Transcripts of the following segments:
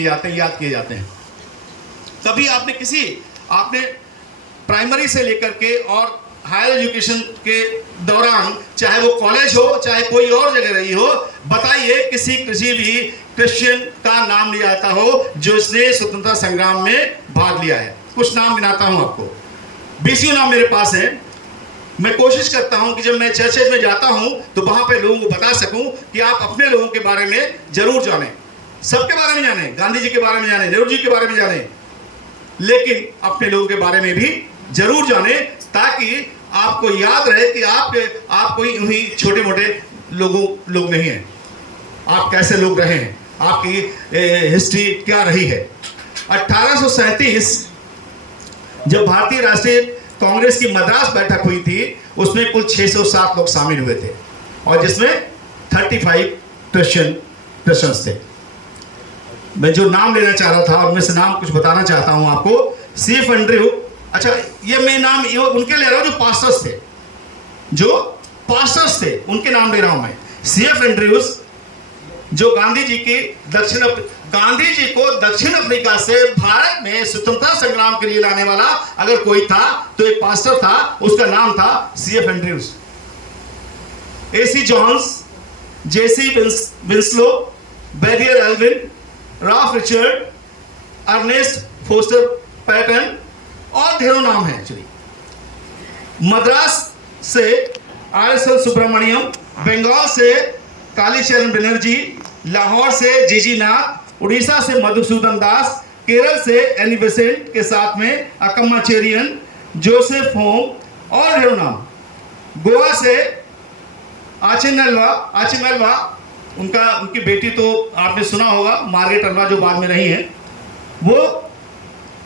याद किए जाते हैं। कभी आपने प्राइमरी से लेकर के और हायर एजुकेशन के दौरान, चाहे वो कॉलेज हो चाहे कोई और जगह रही हो, बताइए किसी भी क्रिश्चियन का नाम लिया जाता हो जो इसने स्वतंत्रता संग्राम में भाग लिया है। कुछ नाम गिनाता हूं आपको, 20 नाम मेरे पास है। मैं कोशिश करता हूं कि जब मैं चर्चेज में जाता हूं तो वहां पे लोगों को बता सकूं कि आप अपने लोगों के बारे में जरूर जानें, सबके बारे में जानें, गांधी जी के बारे में जानें, नेहरू जी के बारे में जानें, लेकिन अपने लोगों के बारे में भी जरूर जानें, ताकि आपको याद रहे कि आप कोई यूं छोटे मोटे लोग नहीं हैं। आप कैसे लोग रहे हैं, आपकी हिस्ट्री क्या रही है। 1837 जब भारतीय राष्ट्रीय कांग्रेस की मद्रास बैठक हुई थी, उसमें कुल 607 लोग शामिल हुए थे और जिसमें 35 क्रिश्चियंस थे। मैं जो नाम लेना चाह रहा था उनमें से नाम कुछ बताना चाहता हूं आपको। सीएफ एंड्रयू, अच्छा ये मैं नाम उनके ले रहा हूं जो पास्टर्स थे उनके नाम ले रहा हूं मैं। सीएफ एंड्रयूज जो गांधी जी को दक्षिण अफ्रीका से भारत में स्वतंत्रता संग्राम के लिए लाने वाला अगर कोई था तो एक पास्टर था, उसका नाम था CF Andrews. AC Jones, JC Winslow, Verrier Elwin, Ralph Richard, Ernest Foster Paton और ढेरों नाम है। एक्चुअली मद्रास से आरएसएल सुब्रमण्यम, बंगाल से कालीचरण बनर्जी, लाहौर से जीजी नाथ, उड़ीसा से मधुसूदन दास, केरल से एनी बेसेंट के साथ में अकम्मा चेरियन, जोसेफ होम और ढेरों नाम। गोवा से आचिनलवा, उनकी बेटी तो आपने सुना होगा, मार्गरेट अल्वा, जो बाद में रही है वो,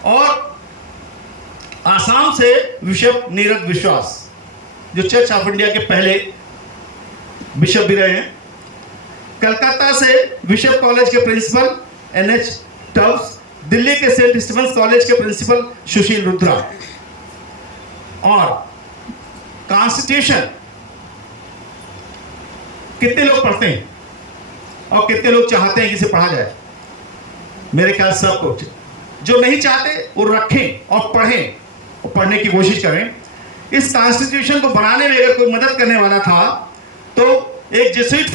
और आसाम से बिशप नीरज विश्वास जो चर्च ऑफ इंडिया के पहले बिशप भी रहे हैं। कलकत्ता से बिशप कॉलेज के प्रिंसिपल एनएच टफ्स, दिल्ली के सेंट स्टीफेंस कॉलेज के प्रिंसिपल सुशील रुद्रा। और कॉन्स्टिट्यूशन कितने लोग पढ़ते हैं और कितने लोग चाहते हैं कि इसे पढ़ा जाए? मेरे ख्याल सब कुछ। जो नहीं चाहते वो रखें और पढ़ें और पढ़ने की कोशिश करें। इस कॉन्स्टिट्यूशन को बनाने में अगर कोई मदद करने वाला था तो एक जेसुइट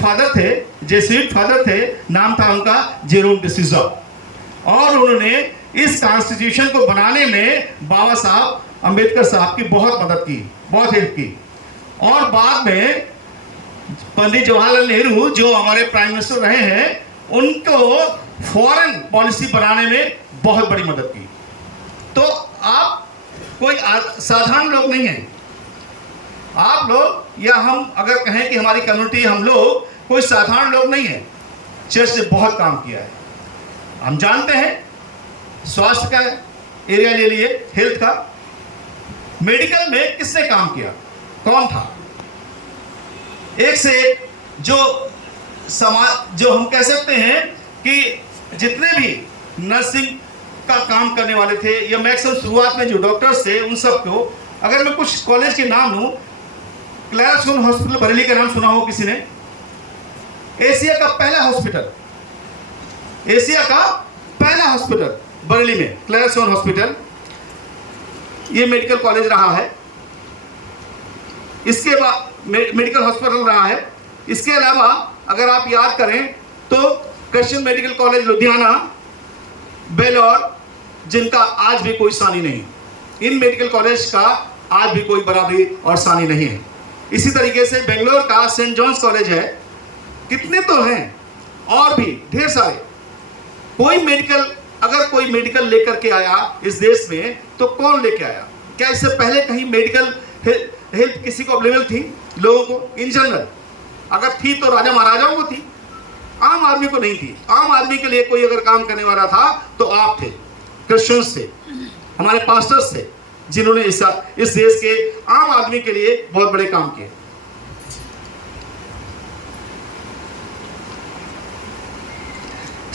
फादर थे, नाम था उनका जेरोम डिसूजा, और उन्होंने इस कॉन्स्टिट्यूशन को बनाने में बाबा साहब अंबेडकर साहब की बहुत मदद की, बहुत हेल्प की। और बाद में पंडित जवाहरलाल नेहरू जो हमारे प्राइम मिनिस्टर रहे हैं, उनको फॉरेन पॉलिसी बनाने में बहुत बड़ी मदद की। तो आप कोई साधारण लोग नहीं हैं। आप लोग या हम अगर कहें कि हमारी कम्युनिटी, हम लोग कोई साधारण लोग नहीं हैं। चर्च ने बहुत काम किया है। हम जानते हैं स्वास्थ्य का एरिया ले लिए, हेल्थ का, मेडिकल में किसने काम किया, कौन था? एक से एक जो हम कह सकते हैं कि जितने भी नर्सिंग का काम करने वाले थे या मैक्सिमम शुरुआत में जो डॉक्टर्स थे, उन सब को अगर मैं कुछ कॉलेज के नाम लूं, क्लैरसोन हॉस्पिटल बरेली का नाम सुना हो किसी ने? एशिया का पहला हॉस्पिटल बरेली में, क्लैरसोन हॉस्पिटल, ये मेडिकल कॉलेज रहा है। इसके बाद मेडिकल हॉस्पिटल रहा है। इसके अलावा अगर आप याद करें तो क्रिश्चियन मेडिकल कॉलेज लुधियाना, बेलोर, जिनका आज भी कोई सानी नहीं, इन मेडिकल कॉलेज का आज भी कोई बराबरी और सानी नहीं है। इसी तरीके से बेंगलोर का सेंट जॉन्स कॉलेज है। कितने तो हैं और भी ढेर सारे। अगर कोई मेडिकल लेकर के आया इस देश में तो कौन लेके आया? क्या इससे पहले कहीं मेडिकल हेल्प किसी को अवेलेबल थी लोगों को? इन जनरल अगर थी तो राजा महाराजाओं को थी, आम आदमी को नहीं थी। आम आदमी के लिए कोई अगर काम करने वाला था तो आप थे, क्रिश्चियंस थे, हमारे पास्टर्स थे, जिन्होंने इस देश के आम आदमी के लिए बहुत बड़े काम किए।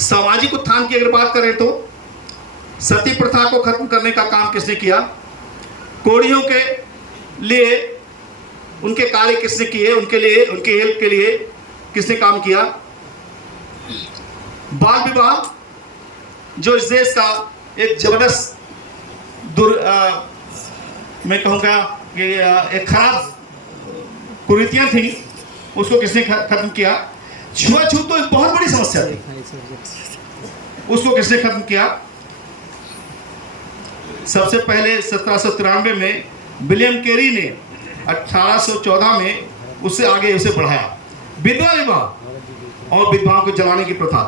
सामाजिक उत्थान की अगर बात करें तो सती प्रथा को खत्म करने का काम किसने किया? कोड़ियों के लिए उनके कार्य किसने किए? उनके लिए, उनके हेल्प के लिए किसने काम किया? बाल विवाह जो इस देश का एक जबरदस्त मैं कहूँगा कि एक खराब कुरीतियाँ थी, उसको किसने खत्म किया? छुआछूत तो एक बहुत बड़ी समस्या थी, उसको किसने खत्म किया? सबसे पहले 1793 में विलियम कैरी ने 1814 में उससे आगे उसे बढ़ाया। विधवा विवाह और विधवाओं को जलाने की प्रथा